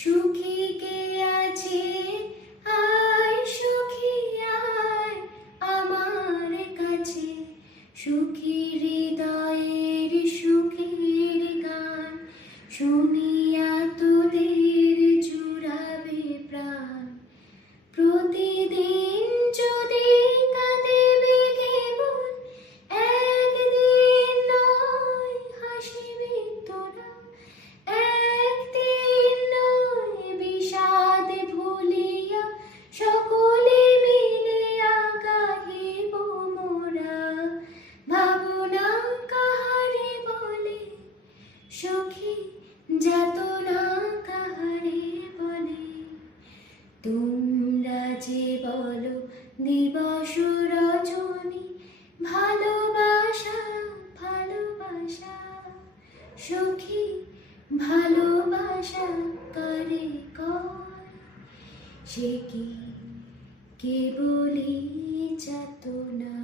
সুখী কে আছে আয় সুখী আয় আমার কাছে, সুখী হৃদয়ের সুখের গান শুনিয়া তোদের জুড়াবে প্রাণ। প্রতিদিন যদি কাঁদিবি কেবল, একদিন নয় হাসিবি তোরা, একদিন নয় বিষাদ ভুলিয়া সকলে মিলিয়া গাহিব মোরা। ভাবনা কাহারে বলে সখী, যাতনা কাহারে বলে। তোমরা যে বলো দিবস রজনী, ভালোবাসা ভালোবাসা সখী, ভালোবাসা কারে কয়, সে কি কেবলই যাতনা।